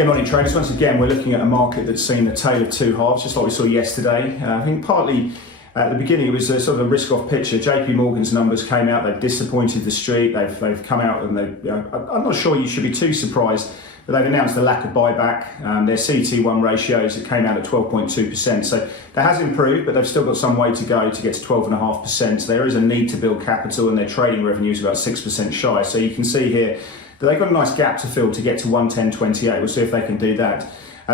Good morning, traders. Once again, we're looking at a market that's seen a tale of two halves, just like we saw yesterday. I think partly at the beginning it was a sort of a risk-off picture. JP Morgan's numbers came out, they've disappointed the street, they've come out and I'm not sure you should be too surprised, but they've announced the lack of buyback. Their CET1 ratios, it came out at 12.2%, so that has improved, but they've still got some way to go to get to 12.5%. So there is a need to build capital, and their trading revenue is about 6% shy. So you can see here that they've got a nice gap to fill to get to 110.28. We'll see if they can do that.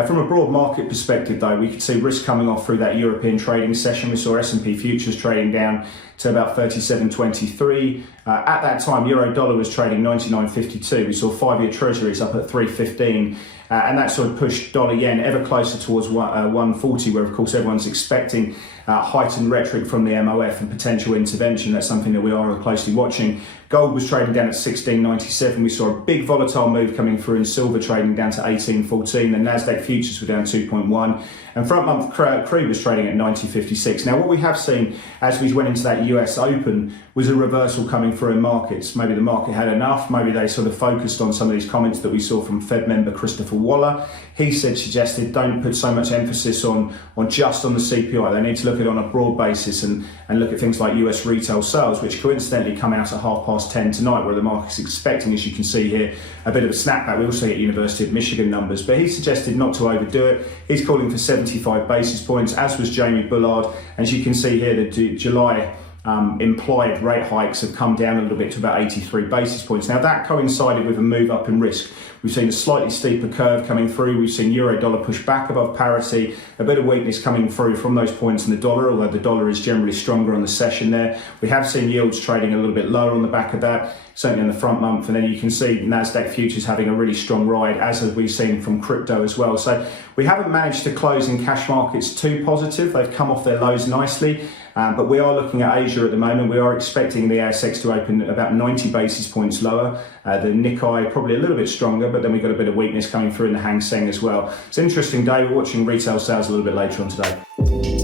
From a broad market perspective, though, we could see risk coming off through that European trading session. We saw S&P futures trading down to about 37.23. At that time, euro dollar was trading 99.52. We saw 5-year treasuries up at 3.15. And that sort of pushed dollar yen ever closer towards 140, where of course everyone's expecting heightened rhetoric from the MOF and potential intervention. That's something that we are closely watching. Gold was trading down at 16.97. We saw a big volatile move coming through in silver, trading down to 18.14. The Nasdaq futures were down 2.1. And front month crude was trading at 90.56. Now, what we have seen as we went into that US Open was a reversal coming through in markets. Maybe the market had enough. Maybe they sort of focused on some of these comments that we saw from Fed member Christopher Waller. He suggested don't put so much emphasis on just on the CPI. They need to look at it on a broad basis and look at things like US retail sales, which coincidentally come out at 10:30 tonight, where the market's expecting, as you can see here, a bit of a snapback. We also get University of Michigan numbers, but he suggested not to overdo it. He's calling for 75 basis points, as was Jamie Bullard. As you can see here, the July implied rate hikes have come down a little bit to about 83 basis points. Now, that coincided with a move up in risk. We've seen a slightly steeper curve coming through. We've seen euro dollar push back above parity, a bit of weakness coming through from those points in the dollar, although the dollar is generally stronger on the session there. We have seen yields trading a little bit lower on the back of that, certainly in the front month. And then you can see Nasdaq futures having a really strong ride, as have we seen from crypto as well. So we haven't managed to close in cash markets too positive. They've come off their lows nicely. But we are looking at Asia at the moment. We are expecting the ASX to open about 90 basis points lower. The Nikkei probably a little bit stronger, but then we've got a bit of weakness coming through in the Hang Seng as well. It's an interesting day. We're watching retail sales a little bit later on today.